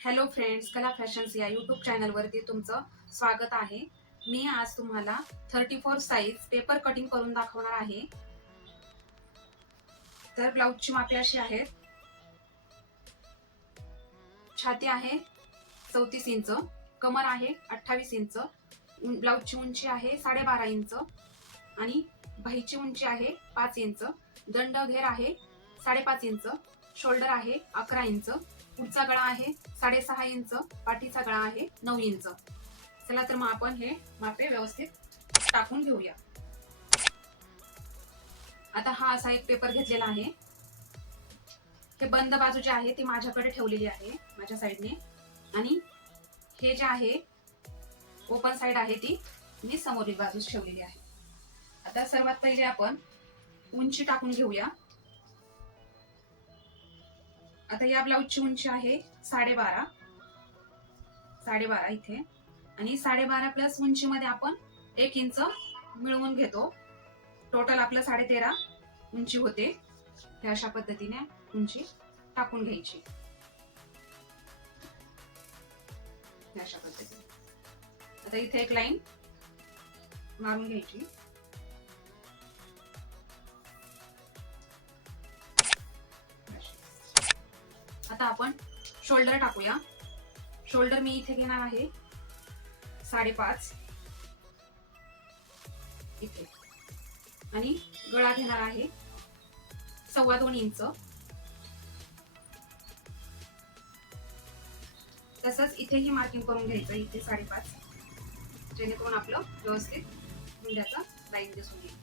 Hello friends, कला fashions या YouTube चॅनलवरती तुमचं स्वागत आहे. मी आज तुम्हाला 34 साईज पेपर कटिंग करून दाखवणार आहे. तर ब्लाउजची मापे अशी आहेत. छाती आहे 34 इंच, कमर आहे 28 इंच, ब्लाउजची उंची आहे 12.5 इंच आणि बाहीची उंची आहे 5 इंच, दंड घेर आहे 5.5 इंच, शोल्डर आहे 11 इंच, पुढचा गळा आहे 6.5 इंच, पाठीचा गळा आहे 9 इंच. चला तर मग आपण हे मापे व्यवस्थित टाकून घेऊया. आता हा असा एक पेपर घेतलेला आहे. हे बंद बाजू जी आहे ती माझ्याकडे ठेवलेली आहे माझ्या साईडने, आणि हे जे आहे ओपन साइड आहे ती मी समोरील बाजूस ठेवलेली आहे. आता सर्वात पहिले आपण उंची टाकून घेऊया. आता या ब्लाउजची उंची आहे 12.5 इथे, आणि 12.5 प्लस उंची मध्ये आपण 1 इंच मिळवून घेतो. टोटल आपलं 13.5 उंची होते. हे अशा पद्धतीने उंची टाकून घ्यायची. अशा पद्धतीने आता इथे एक लाईन मारून घ्यायची. आता आपण शोल्डर टाकूया. शोल्डर मी इथे घेणार आहे 5.5 इथे, आणि गळा घेणार आहे 2.25 इंच. तसंच इथेही मार्किंग करून घ्यायचं, इथे 5.5, जेणेकरून आपलं व्यवस्थित मुंड्याचा लाईन दिसून येईल.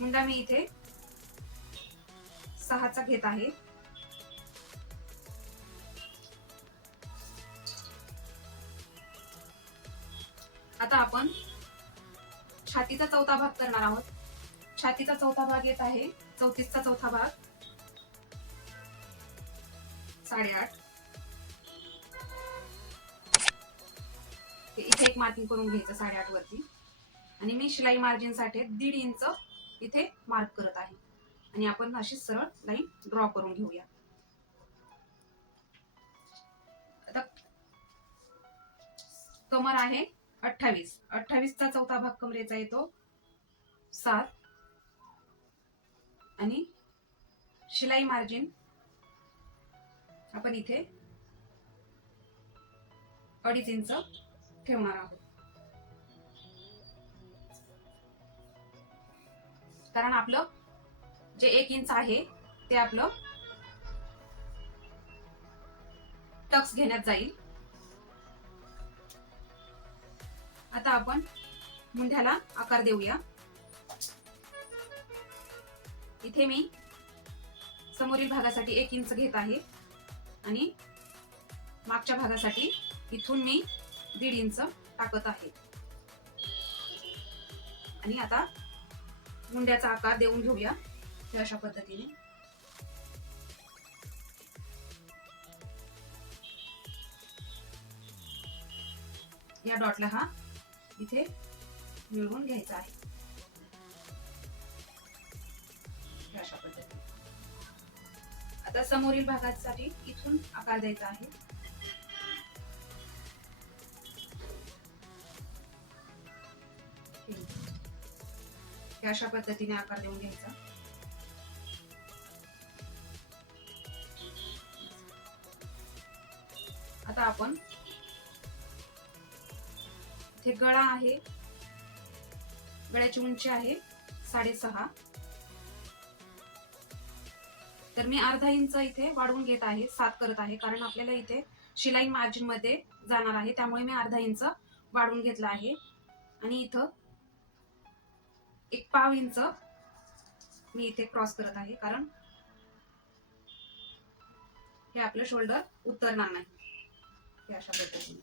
मुंडा मी इथे 6चा घेत आहे. आता आपण छातीचा चौथा भाग करणार आहोत. छातीचा चौथा भाग येत आहे 34चा चौथा भाग 8.5. इथे एक मार्किंग करून घ्यायचं 8.5 वरती, आणि मी शिलाई मार्जिन साठी 1.5 इंच इथे मार्क करत आहे, आणि आपण अशी सरळ लाईन ड्रॉ करून घेऊया. आता कमर आहे 28चा चौथा भाग कमरेचा येतो 7, आणि शिलाई मार्जिन आपण इथे 2.5 इंच ठेवणार आहोत, कारण आपलं जे 1 इंच आहे ते आपलं टक्स घेण्यात जाईल. आता आपण मुंढ्याला आकार देऊया. इथे मी समोरील भागासाठी 1 इंच घेत आहे, आणि मागच्या भागासाठी इथून मी 1.5 इंच टाकत आहे. आणि आता मुंड्याचा आकार देऊन घेऊया अशा पद्धतीने. या डॉटला हा इथे मिळवून घ्यायचा आहे अशा पद्धतीने. आता समोरील भागासाठी इथून आकार द्यायचा आहे. अशा पद्धतीने आकार देऊन घ्यायचा. आता आपण इथे गळा आहे, गळ्याची उंची आहे 6.5, तर मी अर्धा इंच इथे वाढवून घेत आहे, 7 करत आहे, कारण आपल्याला इथे शिलाई मार्जिन मध्ये जाणार आहे, त्यामुळे मी अर्धा इंच वाढवून घेतला आहे. आणि इथं 1/2 इंच मी इथे क्रॉस करत आहे, कारण हे आपलं शोल्डर उतरणार नाही अशा पद्धतीने.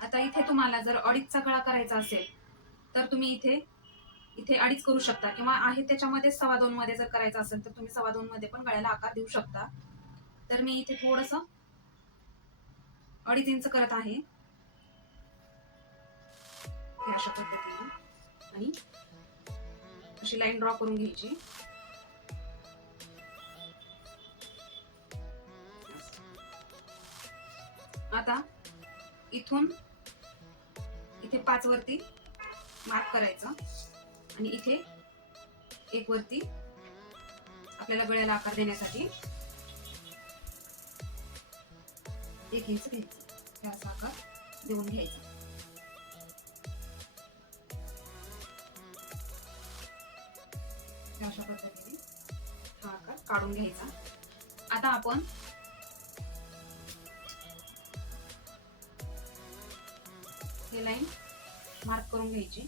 आता इथे तुम्हाला जर 2.5चा गळा करायचा असेल तर तुम्ही इथे 2.5 करू शकता, किंवा आहे त्याच्यामध्ये 2.25 मध्ये जर करायचा असेल तर तुम्ही 2.25 मध्ये पण गळ्याला आकार देऊ शकता. तर मी इथे थोडस 2.5 इंच करत आहे अशा पद्धतीने, आणि अशी लाईन ड्रॉ करून घ्यायची. आता इथून इथे 5 वरती मार्क करायचं आणि इथे 1 वरती आपल्याला गळ्याला आकार देण्यासाठी 1 इंच घ्यायचं. त्याचा आकार देऊन घ्यायचा. अशा पद्धतीने हा आकार काढून घ्यायचा. आता आपण हे लाईन मार्क करून घ्यायची.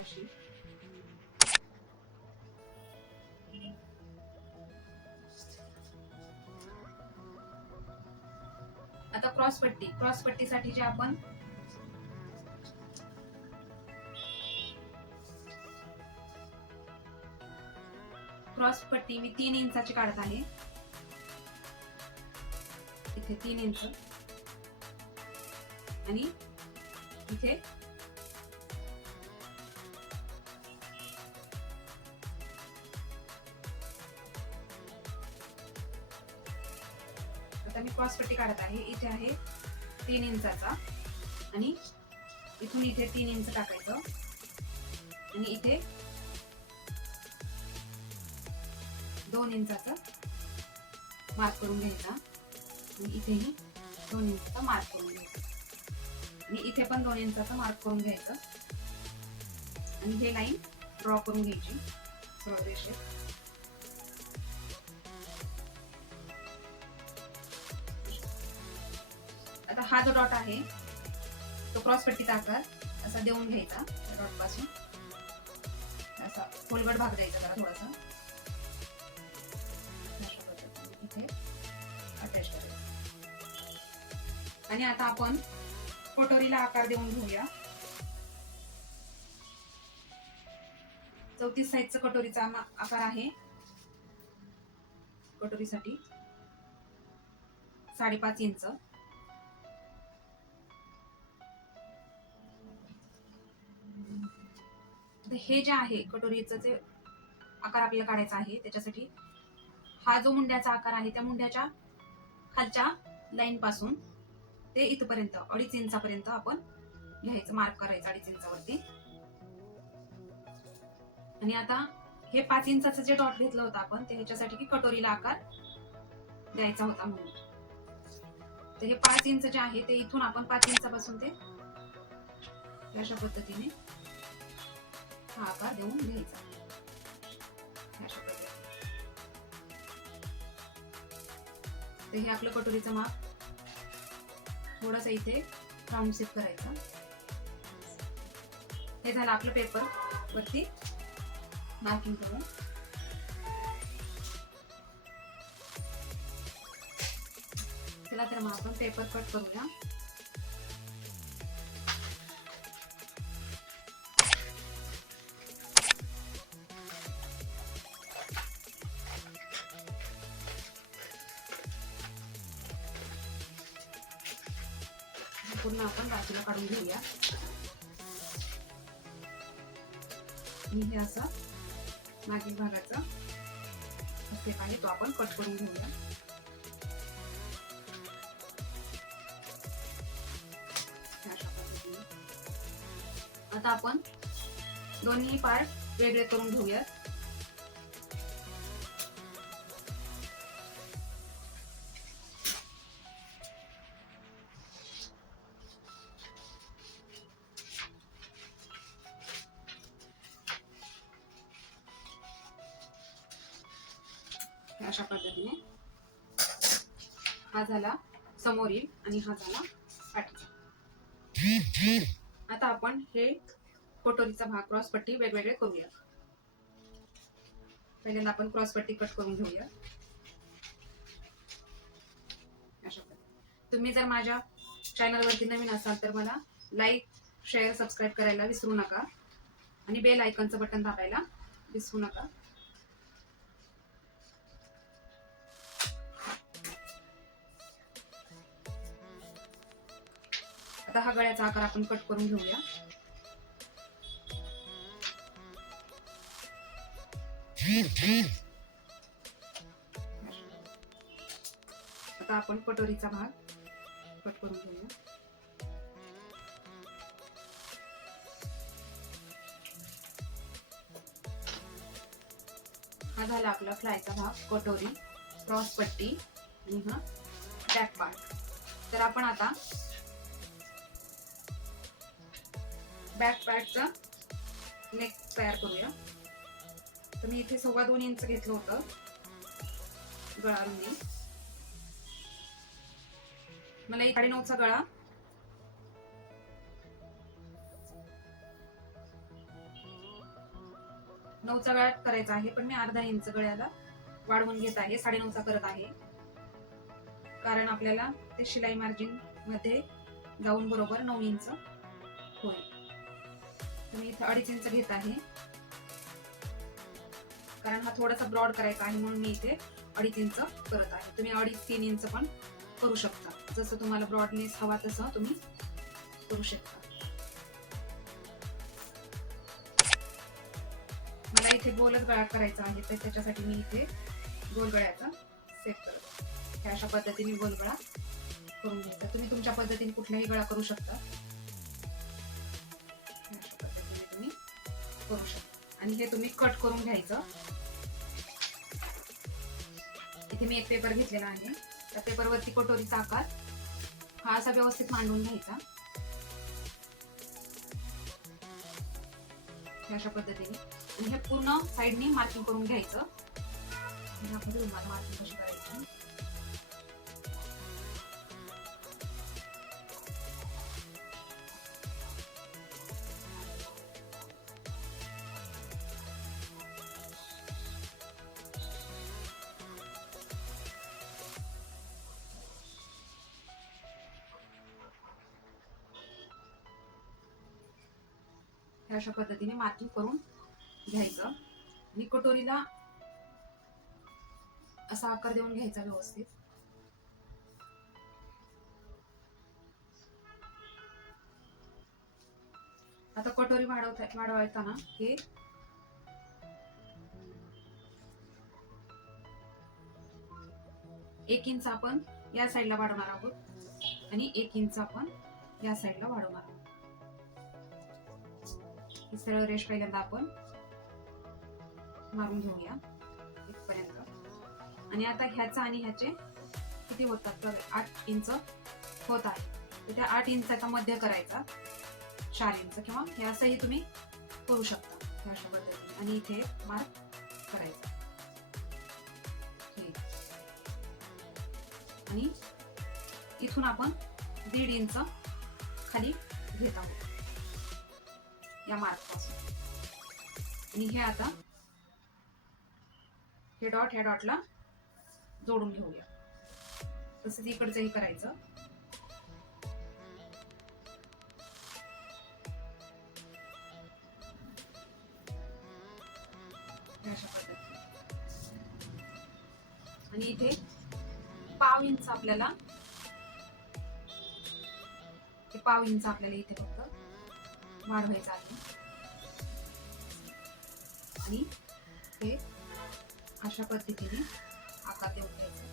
अशी आता क्रॉस पट्टीसाठी जे आपण क्रॉस पट्टी मी 3 इंचाची काढत आहे. इथे 3 इंच आणि इथे आता मी क्रॉस पट्टी काढत आहे. इथे आहे 3 इंचाचा आणि इथून इथे 3 इंच टाकायचं आणि इथे 2 इंचाचा मार्क करून घ्यायचा आणि इथेही 2 इंचाचा मार्क करून घ्यायचा आणि इथे पण 2 इंचाचा मार्क करून घ्यायचं आणि हे लाईन ड्रॉ करून घ्यायची सरळ रेषेत. आता हा जो डॉट आहे तो क्रॉस पट्टीचा आकार असा देऊन घ्यायचा. डॉट पासून असा खोलगट भाग द्यायचा जरा थोडासा. इथे अटॅच करायचं आणि आता आपण कटोरीला आकार देऊन घेऊया. 34 साईजचा कटोरीचा आकार आहे. कटोरीसाठी 5.5 इंच. हे जे आहे कटोरीचं जे आकार आपल्याला काढायचा आहे त्याच्यासाठी हा जो मुंड्याचा आकार आहे त्या मुंड्याच्या खालच्या लाईन पासून ते इथपर्यंत 2.5 इंचापर्यंत आपण घ्यायचं. मार्क करायचं 2.5 इंचावरती. आणि आता हे 5 इंचाचं जे डॉट घेतलं होतं आपण ते ह्याच्यासाठी की कटोरीला आकार द्यायचा होता म्हणून. तर हे 5 इंच जे आहे ते इथून आपण 5 इंचापासून ते अशा पद्धतीने हा आकार देऊन घ्यायचा. अशा पद्धतीने तर हे आपलं कटोरीचं माप थोडंसं इथे राऊंड शेप करायचं. हे झालं आपलं पेपर वरती मार्किंग करून. चला तर मग आपण पेपर कट करूया. पूर्ण आपण बाजूला काढून घेऊया. हे असं मागील भागाचा स्टेप आहे तो आपण कट करून घेऊया. आता आपण दोन्ही पार्ट वेगळे करून घेऊया. अशा पद्धतीने हा झाला समोरील आणि हा झाला पाठीचा. आता आपण हे कटोरीचा भाग क्रॉस पट्टी वेगवेगळे करूया. पहिल्यांदा आपण क्रॉस पट्टी कट करून घेऊया. अशा पद्धतीने तुम्ही जर माझ्या चॅनलवरती नवीन असाल तर मला लाईक, शेअर, सबस्क्राईब करायला विसरू नका आणि बेल आयकॉनचं बटन दाबायला विसरू नका. आता हा गळ्याचा आकार आपण कट करून घेऊया. आता आपण कटोरीचा भाग कट करून घेऊया. हा झाला आपला फ्लायचा भाग, कटोरी, क्रॉस पट्टी आणि हा बॅक पार्ट. तर आपण आता बॅक पार्टचा नेक तयार करूया. तर मी इथे 2.25 इंच घेतलं होतं गळा रुंदी. मला 9.5चा गळा 9चा गळा करायचा आहे, पण मी अर्धा इंच गळ्याला वाढवून घेत आहे, 9.5चा करत आहे. कारण आपल्याला ते शिलाई मार्जिन मध्ये जाऊन बरोबर 9 इंच होईल. तर मी इथे 2.5 इंच घेत आहे, कारण हा थोडासा ब्रॉड करायचा आहे म्हणून मी इथे 2.5 इंच करत आहे. तुम्ही 2.5-3 इंच पण करू शकता, जसं तुम्हाला ब्रॉडनेस हवा तसं तुम्ही करू शकता. मला इथे गोलच गळा करायचा आहे, तर त्याच्यासाठी मी इथे गोल गळ्याचा सेट करत. अशा पद्धतीने गोल गळा करून घ्यायचा. तुम्ही तुमच्या पद्धतीने कुठलाही गळा करू शकता. अशा पद्धतीने तुम्ही करू शकता आणि हे तुम्ही कट करून घ्यायचं. इथे मी एक पेपर घेतलेला आहे, त्या पेपरवरती कटोरीचा आकार हा असा व्यवस्थित मांडून घ्यायचा. अशा पद्धतीने आणि हे पूर्ण साइडनी मार्किंग करून घ्यायचं. मार्किंग कशी करायची. अशा पद्धतीने मार्किंग करून घ्यायचं आणि कटोरीला असा आकार देऊन घ्यायचा व्यवस्थित. आता कटोरी वाढवताना हे 1 इंच आपण या साईडला वाढवणार आहोत आणि 1 इंच आपण या साईडला वाढवणार आहोत. ही सरळ रेष पहिल्यांदा आपण मारून घेऊया इथपर्यंत. आणि आता ह्याचा आणि ह्याचे किती होतात तर 8 इंच होत आहे. त्या 8 इंचाचा मध्य करायचा 4 इंच किंवा हे असंही तुम्ही करू शकता अशा पद्धतीने. आणि इथे मार्क करायचा आणि इथून आपण 1.5 इंच खाली घेत आहोत या मार्क पासून. आणि हे आता हे डॉट ह्या डॉटला जोडून घेऊया. तसंच इकडचंही करायचं. अशा पद्धतीने. आणि इथे 1/2 इंच आपल्याला इथे फक्त वाढवायचं आहे. आणि हे अशा पद्धतीने आकार देऊन घ्यायचा.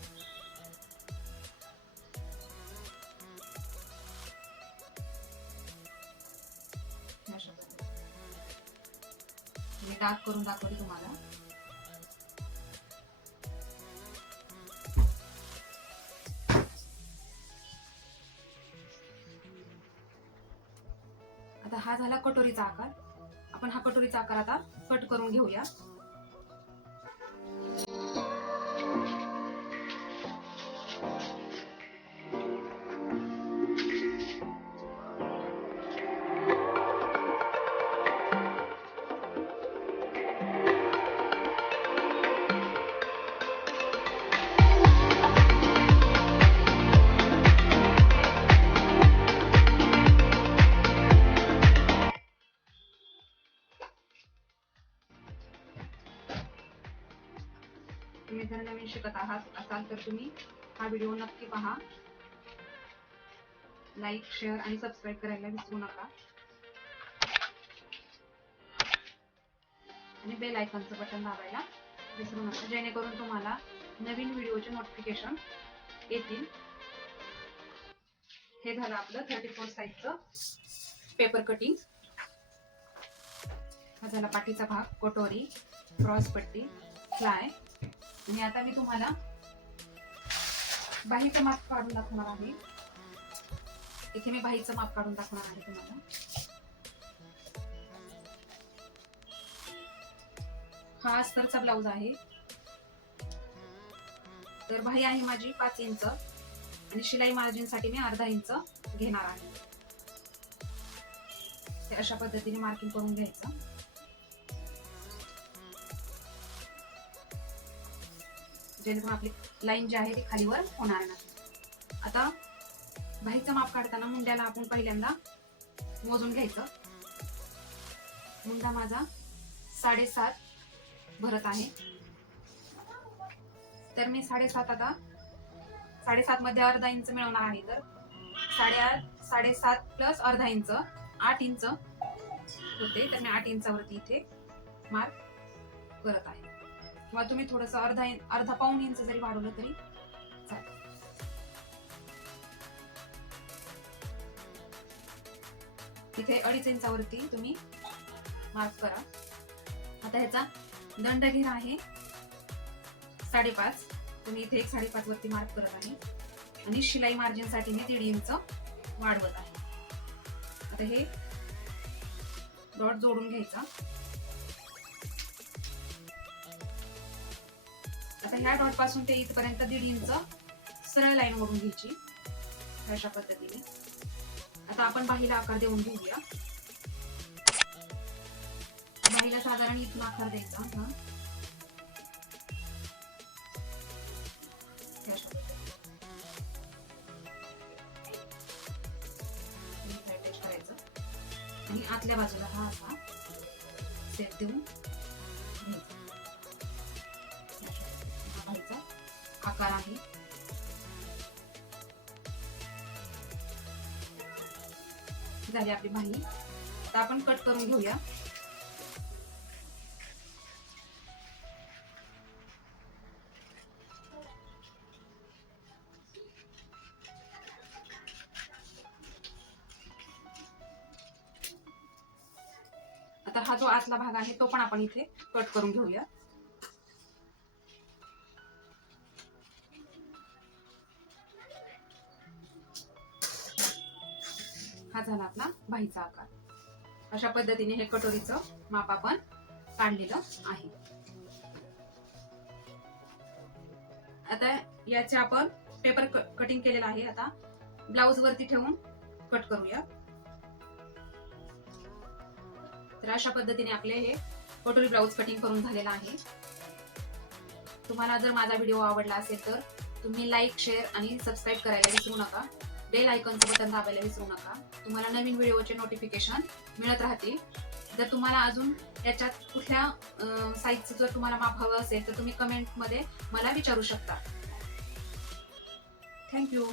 अशा पद्धतीने मी डार्क करून दाखवते तुम्हाला. आता हा झाला कटोरीचा आकार. आपण हा कटोरीचा आकार आता कट करून घेऊया. तुम्ही जर नवीन शिकत असाल तर तुम्ही हा व्हिडिओ नक्की पहा. लाईक, शेअर आणि सबस्क्राईब करायला विसरू नका. आणि बेल आयकॉनचं बटन दाबायला विसरू नका, जेणेकरून तुम्हाला नवीन व्हिडिओचे नोटिफिकेशन येतील. हे झालं आपलं 34 साईजचं पेपर कटिंग. हा झाला पाठीचा भाग, कटोरी, क्रॉस पट्टी, फ्लाय. आणि आता मी तुम्हाला बाहीचं माप काढून दाखवणार आहे. इथे मी बाहीचं माप काढून दाखवणार आहे तुम्हाला. हा अस्तरचा ब्लाऊज आहे. तर बाही आहे माझी 5 इंच आणि शिलाई मार्जिन साठी मी अर्धा इंच घेणार आहे. ते अशा पद्धतीने मार्किंग करून घ्यायचं. जेणेकरून आपली लाईन जी आहे ती खालीवर होणार नाही. आता बाहीचं माप काढताना मुंड्याला आपण पहिल्यांदा मोजून घ्यायचं. मुंडा माझा 7.5 भरत आहे. तर मी 7.5 आता 7.5 मध्ये अर्धा इंच मिळवणार आहे. तर 7.5 प्लस अर्धा इंच 8 इंच होते. तर मी 8 इंचावरती इथे मार्क करत आहे. किंवा तुम्ही थोडस अर्धा पाऊण इंच जरी वाढवलं तरी चालेल. इथे 2.5 इंचावरती तुम्ही मार्क करा. आता ह्याचा दंड घेर आहे 5.5. तुम्ही इथे 5.5 वरती मार्क करत आहे आणि शिलाई मार्जिन साठी मी 1.5 इंच वाढवत आहे. आता हे डॉट जोडून घ्यायचा. आता ह्या डॉट पासून ते इथपर्यंत 1.5 इंच सरळ लाईन वरून घ्यायची अशा पद्धतीने. आता आपण बाहीला आकार देऊन घेऊया. बाहीला साधारण इथून आकार द्यायचा. करायचं आणि आतल्या बाजूला हा असा सेट देऊन बाहीचा आकार आहे. झाली आपली बाही. आता आपण कट करून घेऊया. आता हा जो आतला भाग आहे तो पण आपण इथे कट करून घेऊया. हा झाला आपला बाहीचा आकार. अशा पद्धतीने हे कटोरीचं माप आपण काढलेलं आहे. आता याचे आपण पेपर कटिंग केलेलं आहे. आता ब्लाउज वरती ठेवून कट करूया. तर अशा पद्धतीने आपले हे कटोरी ब्लाउज कटिंग करून झालेला आहे. तुम्हाला जर माझा व्हिडिओ आवडला असेल तर तुम्ही लाईक, शेअर आणि सबस्क्राईब करायला विसरू नका. बेल आयकॉनचं बटन दाबायला विसरू नका. तुम्हाला नवीन व्हिडिओचे नोटिफिकेशन मिळत राहतील. जर तुम्हाला अजून याच्यात कुठल्या साईजचं जर तुम्हाला माप हवं असेल तर तुम्ही कमेंट मध्ये मला विचारू शकता. थँक्यू.